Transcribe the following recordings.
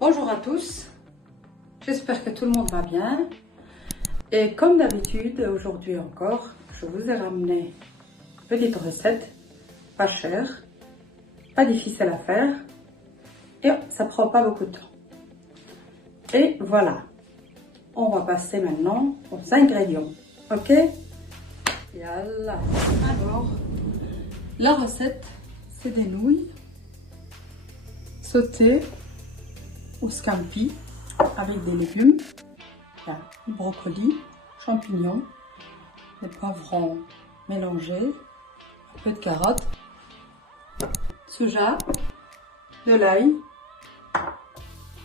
Bonjour à tous, j'espère que tout le monde va bien et comme d'habitude aujourd'hui encore je vous ai ramené une petite recette pas chère, pas difficile à faire et ça prend pas beaucoup de temps. Et voilà, on va passer maintenant aux ingrédients, ok? Yalla. Alors la recette c'est des nouilles sautées ou scampi avec des légumes, il y a du brocoli, champignons, des poivrons mélangés, un peu de carottes, soja, de l'ail,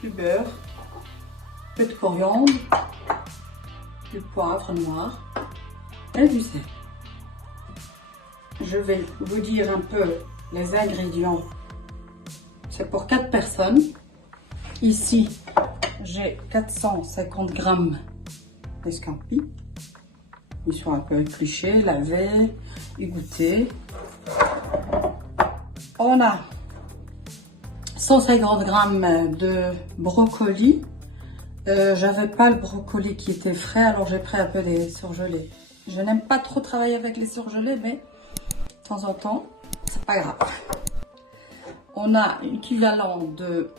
du beurre, un peu de coriandre, du poivre noir et du sel. Je vais vous dire un peu les ingrédients. C'est pour 4 personnes. Ici, j'ai 450 grammes de scampi. Ils sont un peu épluchés, lavés, égouttés. On a 150 grammes de brocoli. J'avais pas le brocoli qui était frais, alors j'ai pris un peu des surgelés. Je n'aime pas trop travailler avec les surgelés, mais de temps en temps, c'est pas grave. On a l'équivalent de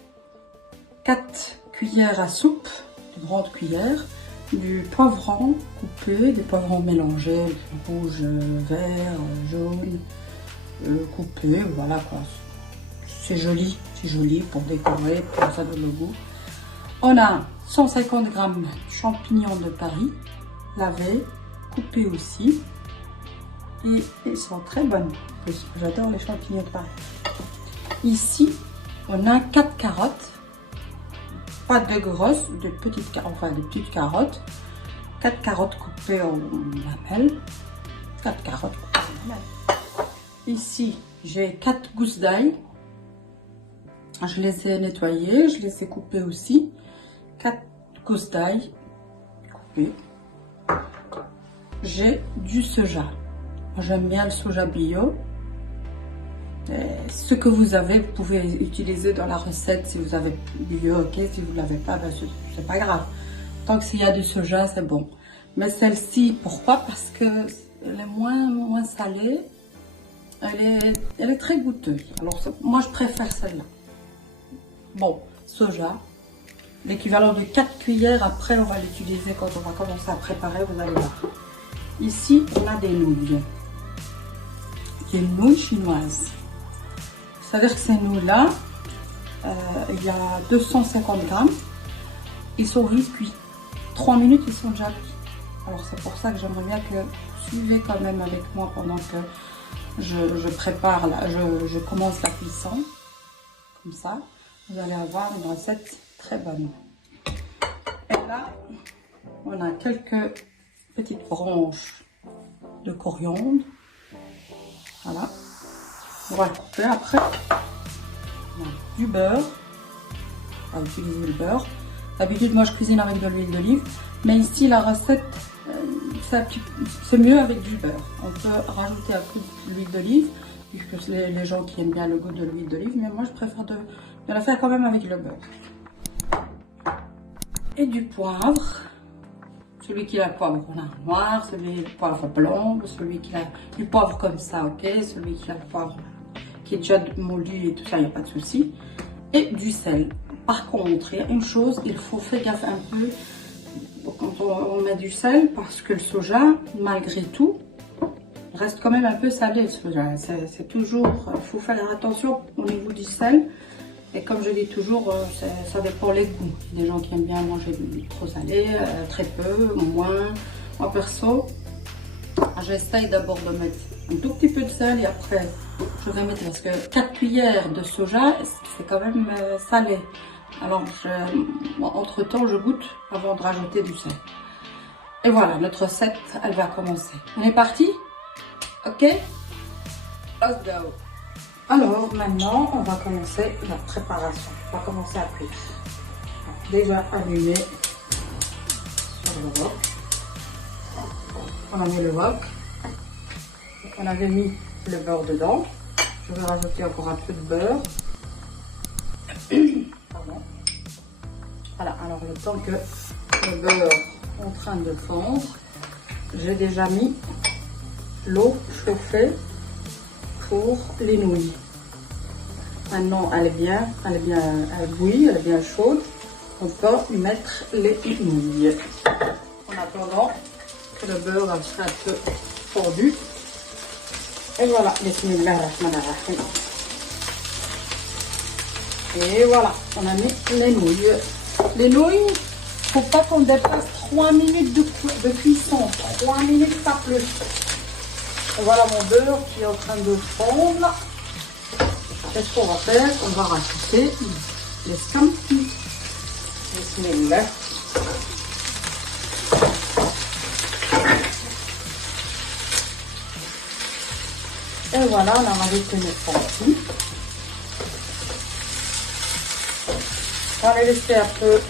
4 cuillères à soupe, de grandes cuillères, du poivron coupé, des poivrons mélangés, rouge, vert, jaune, coupé, voilà quoi. C'est joli pour décorer, pour ça donne le goût. On a 150 grammes de champignons de Paris, lavés, coupés aussi. Et ils sont très bonnes. J'adore les champignons de Paris. Ici, on a 4 carottes. Pas de grosses, de petites carottes. 4 carottes coupées en lamelles. 4 carottes coupées en lamelles. Ici, j'ai 4 gousses d'ail. Je les ai nettoyées, je les ai coupées aussi. 4 gousses d'ail coupées. J'ai du soja. J'aime bien le soja bio. Ce que vous avez, vous pouvez utiliser dans la recette. Si vous avez bio, ok. Si vous ne l'avez pas, ben c'est pas grave. Tant que s'il y a du soja, c'est bon. Mais celle-ci, pourquoi? Parce que elle est moins salée. Elle est très goûteuse. Alors moi, je préfère celle-là. Bon, soja. L'équivalent de 4 cuillères. Après, on va l'utiliser quand on va commencer à préparer. Vous allez voir. Ici, on a des nouilles. Des nouilles chinoises. C'est-à-dire que ces nouilles-là, il y a 250 grammes. Ils sont vite cuits. 3 minutes, ils sont déjà cuits. Alors c'est pour ça que j'aimerais bien que vous suivez quand même avec moi pendant que je prépare, je commence la cuisson. Comme ça, vous allez avoir une recette très bonne. Et là, on a quelques petites branches de coriandre. Voilà. On va le couper après. Du beurre. On va utiliser le beurre. D'habitude, moi, je cuisine avec de l'huile d'olive. Mais ici, la recette, c'est mieux avec du beurre. On peut rajouter un peu d'huile d'olive, puisque les gens qui aiment bien le goût de l'huile d'olive. Mais moi, je préfère de la faire quand même avec le beurre. Et du poivre. Celui qui a le poivre noir, celui qui a le poivre blanc, celui qui a du poivre comme ça, ok. Celui qui a le poivre qui est déjà moulu et tout ça, il n'y a pas de souci. Et du sel. Par contre, il y a une chose, il faut faire gaffe un peu quand on met du sel, parce que le soja, malgré tout, reste quand même un peu salé le soja. C'est toujours, il faut faire attention au niveau du sel. Et comme je dis toujours, ça dépend les goûts. Il y a des gens qui aiment bien manger trop salé, très peu, moins. Moi perso, j'essaye d'abord de mettre un tout petit peu de sel et après je vais mettre, parce que 4 cuillères de soja, c'est quand même salé. Alors entre temps je goûte avant de rajouter du sel. Et voilà, notre recette, elle va commencer. On est parti? Ok? Let's go! Alors maintenant, on va commencer la préparation. On va commencer à cuire. Déjà allumé sur le wok. On a mis le wok. On avait mis le beurre dedans. Je vais rajouter encore un peu de beurre. Pardon. Voilà, alors le temps que le beurre est en train de fondre, j'ai déjà mis l'eau chauffée pour les nouilles. Maintenant, elle bouillit, elle est bien chaude. On peut y mettre les nouilles. En attendant que le beurre soit un peu fondu. Et voilà, et voilà, on a mis les nouilles. Les nouilles, il ne faut pas qu'on dépasse 3 minutes de cuisson. 3 minutes, pas plus. Et voilà mon beurre qui est en train de fondre. Qu'est-ce qu'on va faire? On va rajouter les scampi. Bismillah. Et voilà, on a rajouté les scampi. On va les laisser un peu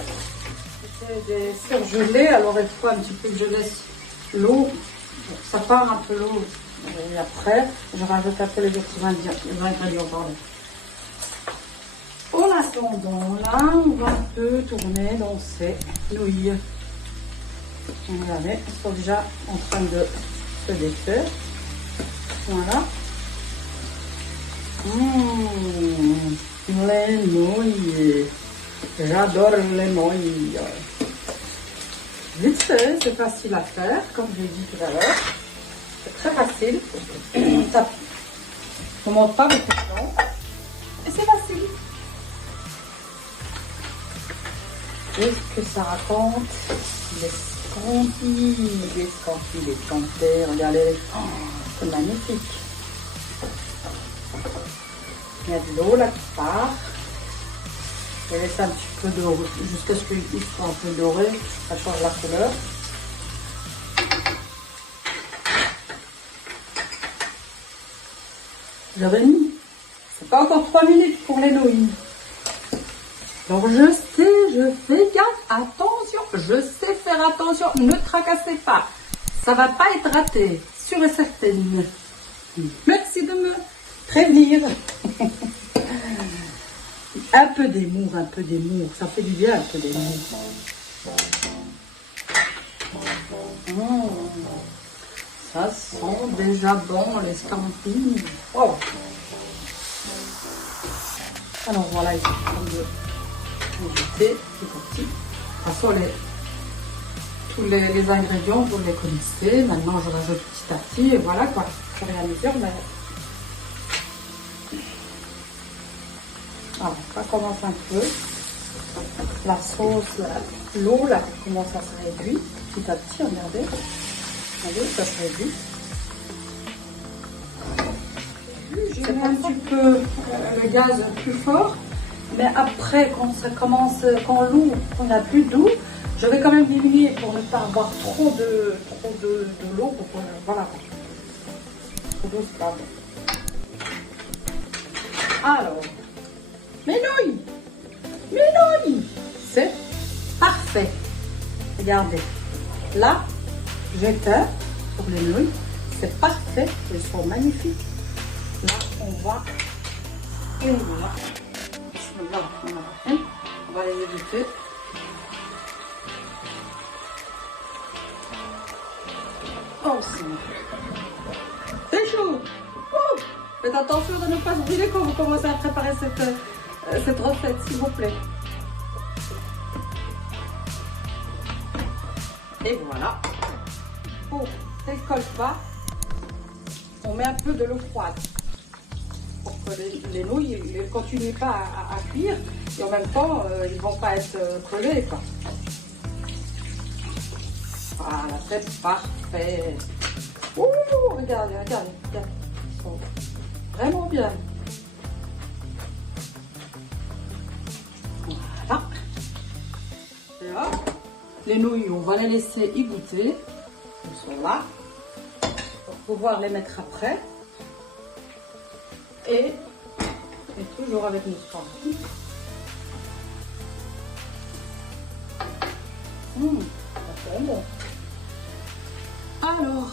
surgeler. Alors il faut un petit peu que je laisse l'eau. Ça part un peu l'eau. Et après, je rajoute un peu les autres ingrédients. En attendant, là, on va un peu tourner dans ces nouilles. Regardez, elles sont déjà en train de se défaire. Voilà. Les nouilles. J'adore les nouilles. Vite fait, c'est facile à faire, comme j'ai dit tout à l'heure. C'est très facile. Ça ne demande pas beaucoup de temps. Et c'est facile. Qu'est-ce que ça raconte? Les scampi, les scampi, regardez. Oh, c'est magnifique. Il y a de l'eau là qui part. Je vais laisser un petit peu doré jusqu'à ce qu'ils soient un peu dorés. Ça change la couleur. J'avais mis. C'est pas encore 3 minutes pour les nouilles. Donc je sais, je fais gaffe. Attention, je sais faire attention. Ne tracassez pas. Ça va pas être raté. Sûre et certaine. Merci de me prévenir. Un peu d'humour, ça fait du bien un peu d'humour. Ça sent déjà bon les scampi. Wow. Alors voilà, ils sont en train de ajouter petit à petit. De toute façon, tous les ingrédients, vous les connaissez. Maintenant, je rajoute petit à petit et voilà quoi. Je vais rien dire, mais... Alors, ça commence un peu. La sauce, l'eau là commence à se réduire petit à petit, regardez. Regardez, ça se réduit. C'est un petit peu le gaz plus fort, mais après quand l'eau, on n'a plus d'eau, je vais quand même diminuer pour ne pas avoir trop de l'eau. Voilà. Trop d'eau, c'est pas bon. Alors. Mes nouilles, c'est parfait. Regardez, là, j'éteins sur les nouilles, c'est parfait, elles sont magnifiques. Là, on va les éduquer. Oh, c'est chaud. Faites attention de ne pas se brûler quand vous commencez à préparer cette recette, s'il vous plaît. Et voilà. Pour qu'elle ne colle pas, on met un peu de l'eau froide. Pour que les nouilles ne continuent pas à cuire. Et en même temps, ils ne vont pas être collés, quoi. Voilà, c'est parfait. Ouh, regardez, regardez, regardez. Ils sont vraiment bien. Voilà. Et là, les nouilles, on va les laisser égoutter. Ils sont là. Pour pouvoir les mettre après. Et toujours avec notre farine. Ça fait bon. Alors,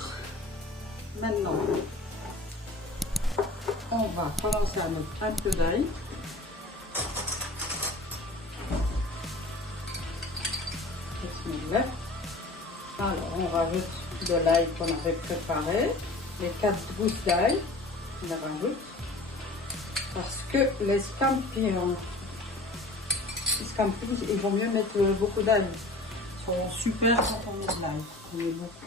maintenant, on va commencer à mettre un peu d'ail. Alors, on rajoute de l'ail qu'on avait préparé, les 4 gousses d'ail, on les rajoute. Parce que les scampi, il vaut mieux mettre beaucoup d'ail. Ils sont super quand on met de l'ail. On met beaucoup.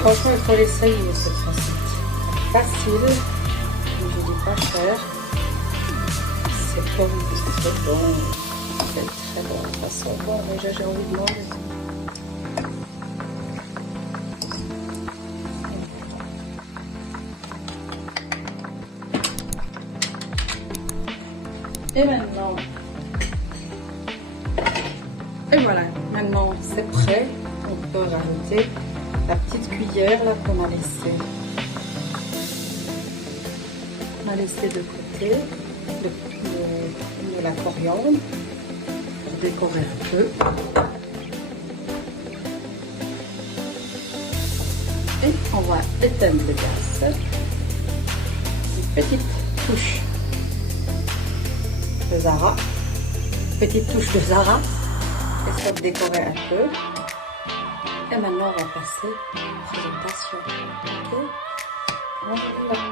Franchement, il faut l'essayer cette recette. Facile, je ne dis pas cher. C'est bon, c'est bon. C'est très bon. Ça sent bon. Déjà, j'ai envie de manger. Et maintenant, voilà, maintenant c'est prêt. On peut rajouter la petite cuillère là qu'on a laissée. On a laissé de côté la coriandre pour décorer un peu. Et on va éteindre le gaz. Une petite touche de Zara. Petite touche de Zara. Et ça va décorer un peu. Et maintenant, on va passer à la présentation. Ok, voilà.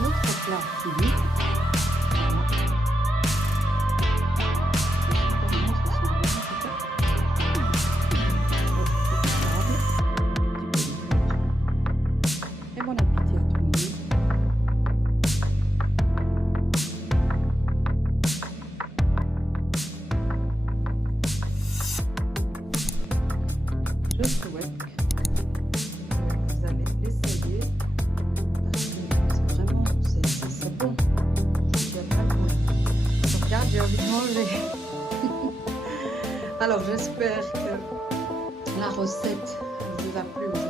Notre plat fini. Et bon appétit à tout le monde. Je souhaite que vous allez essayer parce que c'est vraiment c'est bon. J'ai pas de goût. Regarde, j'ai envie de manger. Alors j'espère que la recette vous a plu.